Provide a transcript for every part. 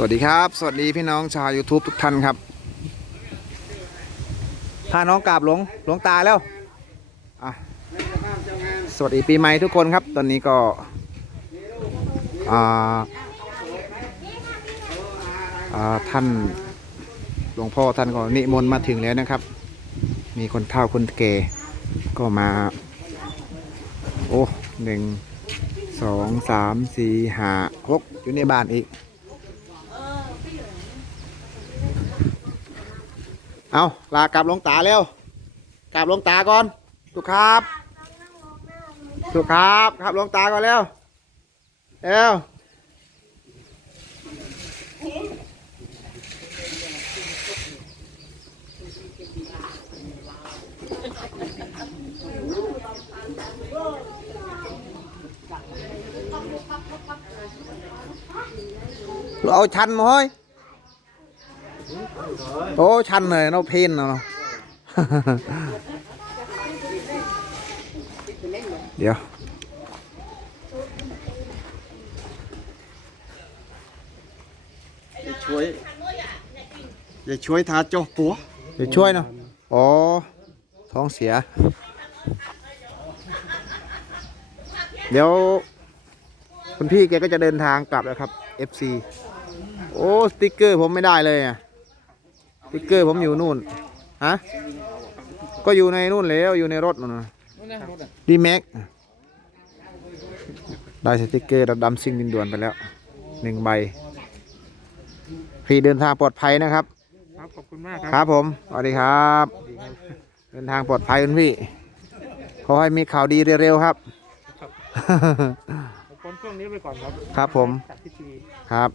สวัสดีครับ สวัสดีพี่น้องชาว YouTube ทุกท่านครับ พาน้องกราบหลวงหลวงตาแล้วอะสวัสดีปีใหม่ทุกคนครับ ตอนนี้ก็อ่าอ่าท่านหลวงพ่อท่านก็นิมนต์มาถึงแล้วนะครับ มีคนเฒ่าคนแก่ก็มา โอ้หนึ่งสองสามสี่ห้าหกอยู่ในบ้านอีก เอาลากลับลงตาเร็วกลับลงตาก่อนทุกครับทุกครับครับลงตาก่อนเร็วเร็วเอาชันมาเฮ้ย โอ้ชันเลยเนาะเพนเนาะเดี๋ยวจะช่วยจะช่วยทาโจาปัวเดี๋ยวช่วยเนาะอ๋อท้องเสีย เดี๋ยวคุณพี่แกก็จะเดินทางกลับแล้วครับ FC โอ้ สติ๊กเกอร์ผมไม่ได้เลยอะส ติ๊กเกอร์ผมอยู่นู่นฮะก็อยู่ในนู่นแล้วอยู่ในรถนั่นนะดีแม็กได้สติ๊กเกอร์ระดำซิ่งดินด่วนไปแล้วหนึ่งใบพี่เดินทางปลอดภัยนะครับ ครับขอบคุณมากคครับรับผมสวัสดีครับ เดินทางปลอดภัยคุณพี่ขอให้มีข่าวดีเร็วๆครับคนช่วงนี้ไปก่อนครับ ครับผมจัดพิธีครับ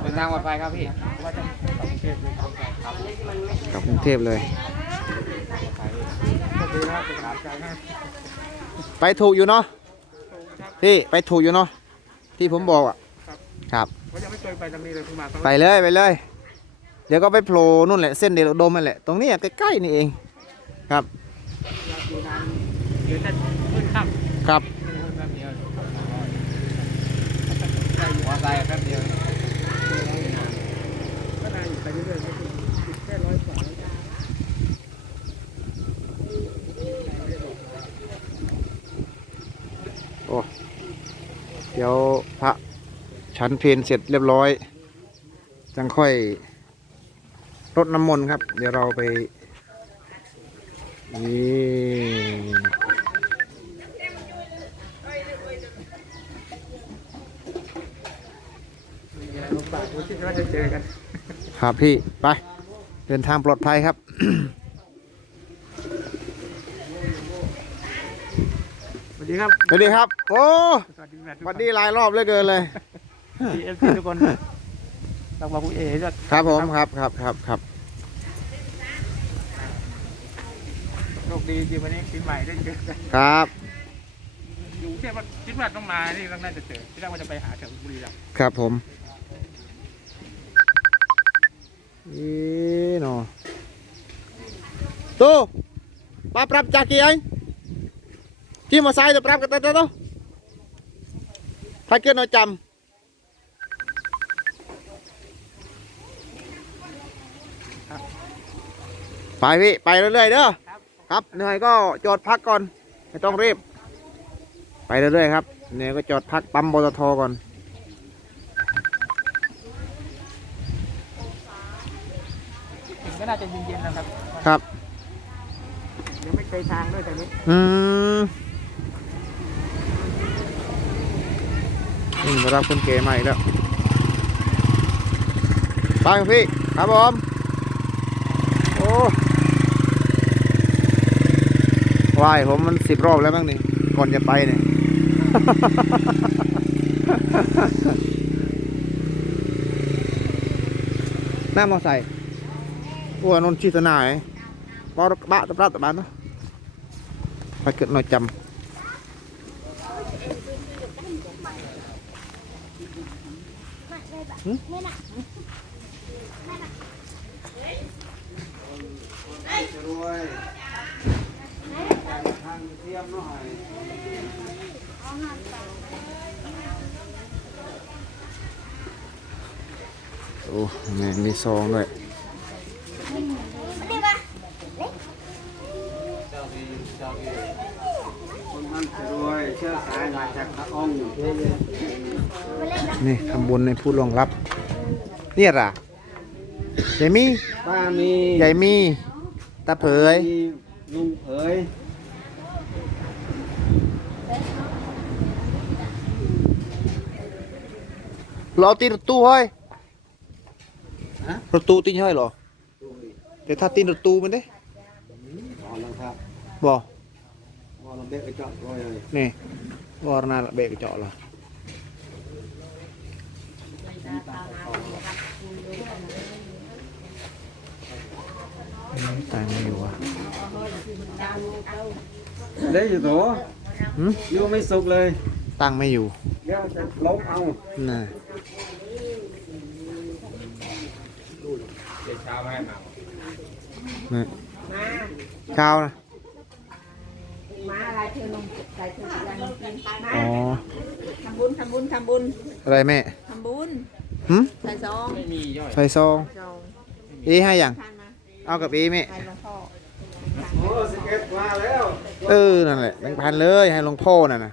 เดินทางปลอดภัยครับพี่ว่าจะกรุงเทพเลยครับครับกลับกรุงเทพเลยก็ดีนะครับเป็นกำลังใจให้ไปถูกอยู่เนาะพี่ไปถูกอยู่เนาะที่ผมบอกอะครับว่ายังไม่เคยไปทางนี้เลยเพิ่งมาครั้งไปแรกเลยไปเลย เดี๋ยวก็ไปโผล่นู่นแหละเส้นเดลโดมนั่นแหละตรงนี้อะใกล้ๆนี่เองครับเดี๋ยวจะขึ้นข้ามครับแป๊บเดียวมอไซค์แป๊บเดียว ก็ได้อยู่ไปเรื่อยๆไม่ถึงแค่ร้อยกว่า โอ้ เดี๋ยวพระฉั นเพลเสร็จเรียบร้อย จังค่อยรดน้ำมนต์ครับ เดี๋ยวเราไปนี่มีอะไรมาฝากดูที่ว่าจะเจอกันครับพี่ ไป เดินทางปลอดภัยครับ สวัสดีครับ สวัสดีครับ โอ้สวัสดีแม่สวัสดีหลายรอบเหลยเกินเลย ทีเอฟซีทุกคนเราบอกคุณเอ๋ด้วยครับผมครับครับครับครับโชคดีจริงวันนี้ปีใหม่ได้เจอกันครับ อยู่แค่ว่าคิดว่าต้องมานี่ต้องน่าจะเจอที่แรกว่าจะไปหาแถวบุรีรัมย์ครับผมนี่เนาะ tu ba prap chaki anh chi mà sai rồi prap cái tay đâu phải kia nó chầm ไปพี่ไปเรื่อยๆเด้อครับเหนื่อยก็จอดพักก่อนไม่ต้องรีบ ไปเรื่อยๆครับเหนื่อยก็จอดพักปั๊มปตทก่อนถึงก็น่าจะเย็นๆนะครับครับยังไม่เคยทางด้วยแต่นี้อืมนี่มารับคนเก๋ใหม่แล้วไปครับพี่ครับผมโอ้ วายผมมันสิบรอบแล้วบ้างนี่ ก่อนจะไปเนี่ย หน้ามอไซค์โอ้นนชิตนาไอ้บอรบะตบะตบานเนาะ phải cực nói chậm โอ้แม่องด้วยคนมันจะ โอ้แม่มีซองด้วยนี่ทำบุญในผู้รองรับ เนี่ยล่ะใหญ่มีใหญ่มีตาเผย ลุงเผย ราตีรถตู้เฮ้ยฮะรถตู้ตีเฮ้ยเหรอแต่ถ้าตีรถตู้มันเด้อ๋อแล้วครับบ่อ๋อเราเบะไปจอดรวยเลยนี่วรนาเบรกเจาะเหรอตายไม่อยู่อะเด้อยู่โถหืมอยู่ไม่สุกเลย ตั้งไม่อยู่เดี๋ยวจะล้มเอาน่ะเดี๋ยวเช้ามาให้มานี่เช้านะมาอะไรเธอนมใส่เธอจะนมกินมาอ๋อทำบุญทำบุญทำบุญอะไรแม่ทำบุญหืมใส่ซองไม่มีย่อยใส่ซองซองเอให้ยังทานมาเอากับเอแม่ให้หลวงพ่อโอ้สเก็ตมาแล้ว เออนั่นแหละแบงค์พันเลยให้หลวงพ่อน่ะนะ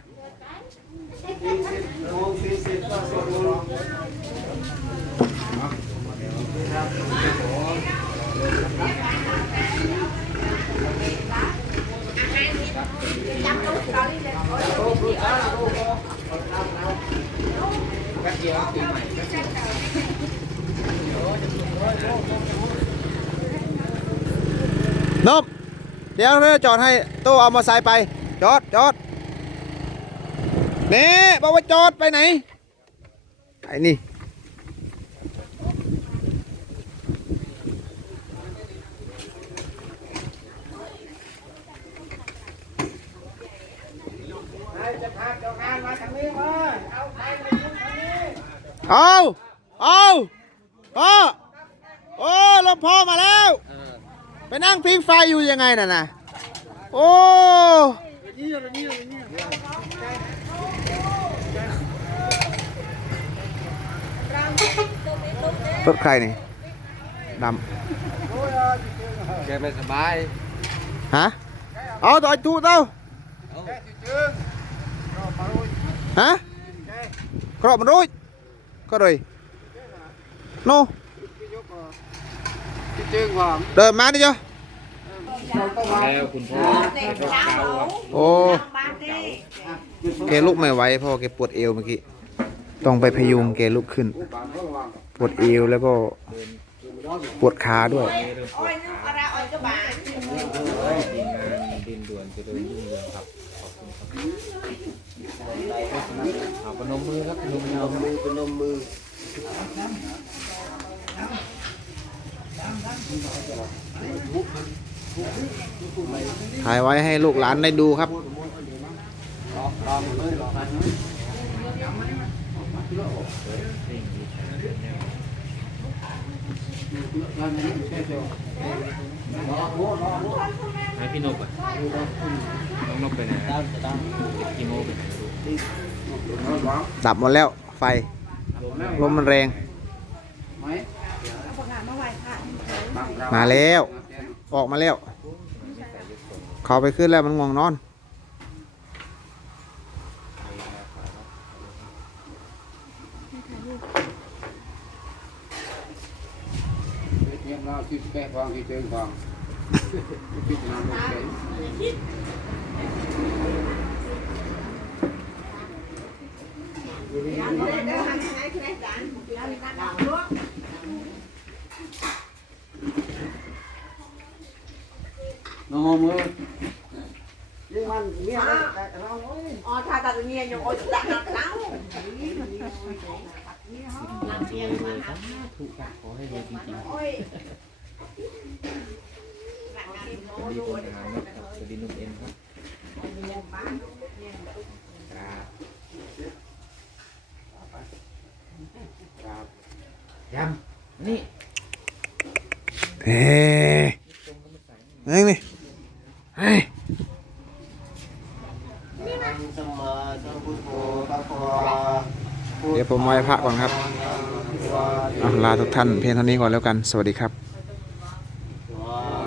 สี่สิบโมงสี่สิบก็สวดมนต์ นบเดี๋ยวเราจอดให้ตู้เอามอเตอร์ไซค์ไป จอดจอดเน่บอกว่าจอดไปไหนไอ้นี่จะพาเจ้างานมาทางนี้เลยเอาไปมาทางนี้ เอาเอาพ่อโอ้หลวงพ่อมาแล้ว ไปนั่งพิงไฟอยู่ยังไงน่ะนะโอ้รถใครนี่ดแกไม่สบายำฮะ เอาต่อยถูเต้าฮะครอบมันรู้ย ก็เลยโนที่จึงว่าเดินมาดิจ้ะแล้วคุณพ่อเด็กสาวเหรอโอ้บ้านนี่แกลุกไม่ไหวเพราะแกปวดเอวเมื่อกี้ต้องไปพยุงแกลุกขึ้น ปวดเอวแล้วก็ปวดขาด้วยอ้อยนึกอะไรอ้อยก็บ้านทีมงานดินด่วนเจริญรุ่งเรืองครับขอบคุณครับ เอาพนมมือครับพนมมือพนมมือถ่ายไว้ให้ลูกหลานได้ดูครับให้พี่นกอะน้องนกไปไหนกี่โมง ดับหมดแล้วไฟ ลมมันแรง มาแล้ว ออกมาแล้ว เขาไปขึ้นแล้วมันง่วงนอนเงี ยบเราที่แปะฟองที่เชิงฟองพิจารณาไม่เป็นน้อ ยำนี่เฮ้ยเฮ้ยนี่เฮ้ยสมมาสัมพุทโธพระโเดี๋ยวผมไหว้พระก่อนครับวาอะลาทุกท่านเพียงเท่านี้ก่อนแล้วกัน สวัสดีครับ